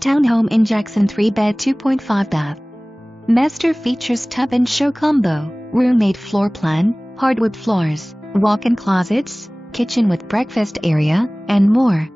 Townhome in Jackson 3-bed 2.5 bath. Master features tub and show combo, roommate floor plan, hardwood floors, walk-in closets, kitchen with breakfast area, and more.